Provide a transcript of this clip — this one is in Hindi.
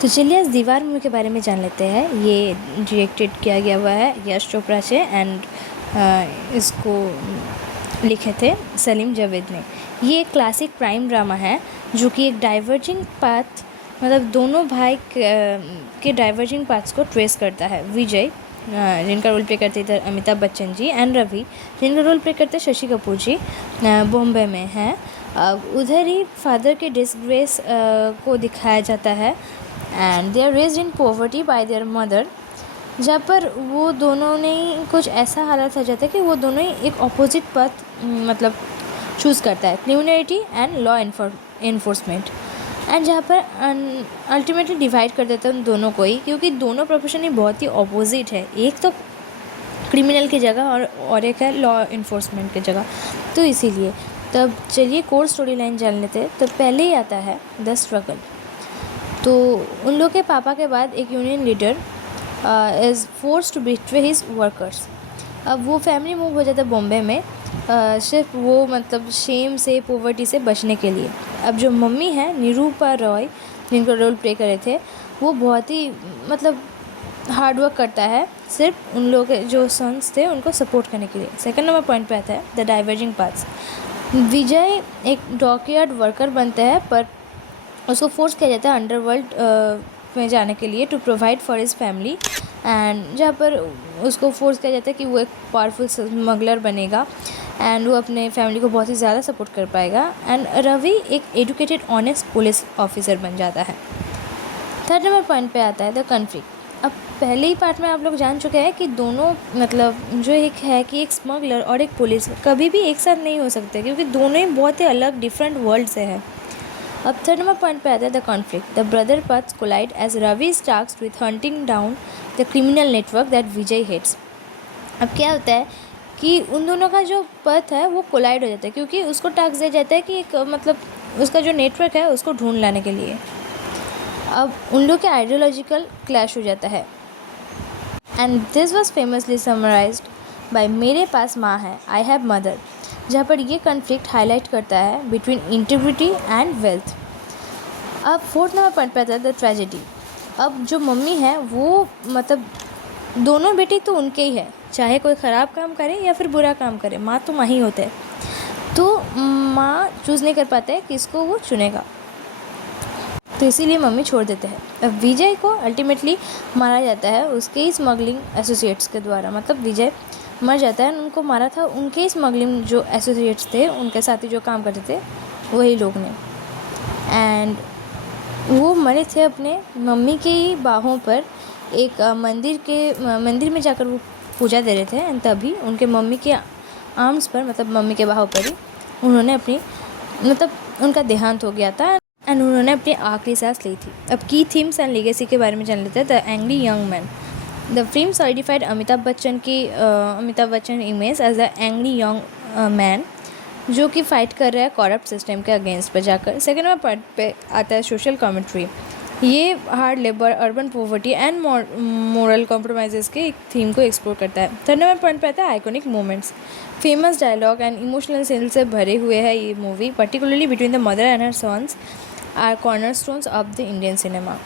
तो चलिए आज दीवार मूवी के बारे में जान लेते हैं। ये डायरेक्टेड किया गया हुआ है यश चोपड़ा से एंड इसको लिखे थे सलीम जावेद ने। ये एक क्लासिक क्राइम ड्रामा है जो कि एक डाइवर्जिंग पाथ मतलब दोनों भाई के डाइवर्जिंग पाथ्स को ट्रेस करता है। विजय जिनका रोल प्ले करते थे अमिताभ बच्चन जी एंड रवि जिनका रोल प्ले करते शशि कपूर जी बॉम्बे में हैं। उधर ही फादर के डिसग्रेस को दिखाया जाता है and they are raised in poverty by their mother, जहाँ पर वो दोनों ने कुछ ऐसा हालत हो जाता है कि वो दोनों ही एक अपोजिट पथ मतलब चूज़ करता है, criminality and law enforcement, and जहाँ पर अल्टीमेटली डिवाइड कर देता है उन दोनों को ही, क्योंकि दोनों प्रोफेशन ही बहुत ही अपोजिट है। एक तो क्रिमिनल की जगह और एक है लॉ इन्फोर्समेंट की जगह। तो इसीलिए तब चलिए कोर स्टोरी लाइन जान लेते हैं। तो पहले ही आता है द स्ट्रगल। तो उन लोग के पापा के बाद एक union leader is force to betray his workers. अब वो फैमिली मूव हो जाता है बॉम्बे में सिर्फ वो मतलब शेम से पोवर्टी से बचने के लिए। अब जो मम्मी है निरूपा रॉय जिनका रोल प्ले करे थे, वो बहुत ही मतलब हार्ड वर्क करता है सिर्फ उन लोग के जो सन्स थे उनको सपोर्ट करने के लिए। सेकंड नंबर पॉइंट पे आता है द डाइवर्जिंग पाथ्स। विजय एक डॉकयार्ड वर्कर बनता है पर उसको फोर्स किया जाता है अंडरवर्ल्ड में जाने के लिए to provide for his family, and जहाँ पर उसको फोर्स किया जाता है कि वो एक पावरफुल स्मगलर बनेगा एंड वो अपने फैमिली को बहुत ही ज़्यादा सपोर्ट कर पाएगा। एंड रवि एक एजुकेटेड ऑनेस्ट पुलिस ऑफिसर बन जाता है। थर्ड नंबर पॉइंट पे आता है द कन्फ्लिक्ट। अब पहले ही पार्ट में आप लोग जान चुके हैं कि दोनों मतलब जो एक है कि एक स्मगलर और एक पुलिस कभी भी एक साथ नहीं हो सकते, क्योंकि दोनों ही बहुत ही अलग डिफरेंट वर्ल्ड से है। अब थर्ड नंबर पॉइंट पे आता है the conflict. The brother paths collide as Ravi starts with hunting down the criminal network that Vijay hates। अब क्या होता है कि उन दोनों का जो पथ है वो कोलाइड हो जाता है, क्योंकि उसको टास्क दिया जाता है कि एक मतलब उसका जो नेटवर्क है उसको ढूंढ लाने के लिए। अब उन लोग के आइडियोलॉजिकल क्लैश हो जाता है and this was famously summarised by मेरे पास माँ है आई हैव मदर, जहाँ पर ये कन्फ्लिक्ट हाईलाइट करता है बिटवीन इंटीग्रिटी एंड वेल्थ। अब फोर्थ नंबर पॉइंट पे आता है द ट्रेजेडी। अब जो मम्मी है वो मतलब दोनों बेटे तो उनके ही है, चाहे कोई ख़राब काम करे या फिर बुरा काम करे, माँ तो माँ ही होते हैं। तो माँ चूज़ नहीं कर पाते हैं किसको वो चुनेगा, तो इसीलिए मम्मी छोड़ देते हैं। अब विजय को अल्टीमेटली मारा जाता है उसके ही स्मगलिंग एसोसिएट्स के द्वारा। मतलब विजय मर जाता है, उनको मारा था उनके स्मगलिंग जो एसोसिएट्स थे, उनके साथी जो काम करते थे वही लोग ने, एंड वो मरे थे अपने मम्मी के ही बाहों पर। एक मंदिर में जाकर वो पूजा दे रहे थे एंड तभी उनके मम्मी के आर्म्स पर मतलब मम्मी के बाहों पर ही उन्होंने अपनी मतलब उनका देहांत हो गया था एंड उन्होंने अपनी आखिरी सांस ली थी। अब की थीम्स एंड लेगेसी के बारे में जान लेते हैं। The angry young man. The film solidified Amitabh Bachchan image as the angry young man जो कि फाइट कर रहा है करप्ट सिस्टम के अगेंस्ट पर जाकर। सेकेंड नंबर पॉइंट पे आता है सोशल कमेंट्री। ये hard labour, urban poverty and moral compromises के एक थीम को एक्सप्लोर करता है। थर्ड नंबर पॉइंट पे आता है iconic moments. Famous dialogue and emotional scene से भरे हुए है ये movie, particularly between the mother and her sons are cornerstones of the Indian cinema.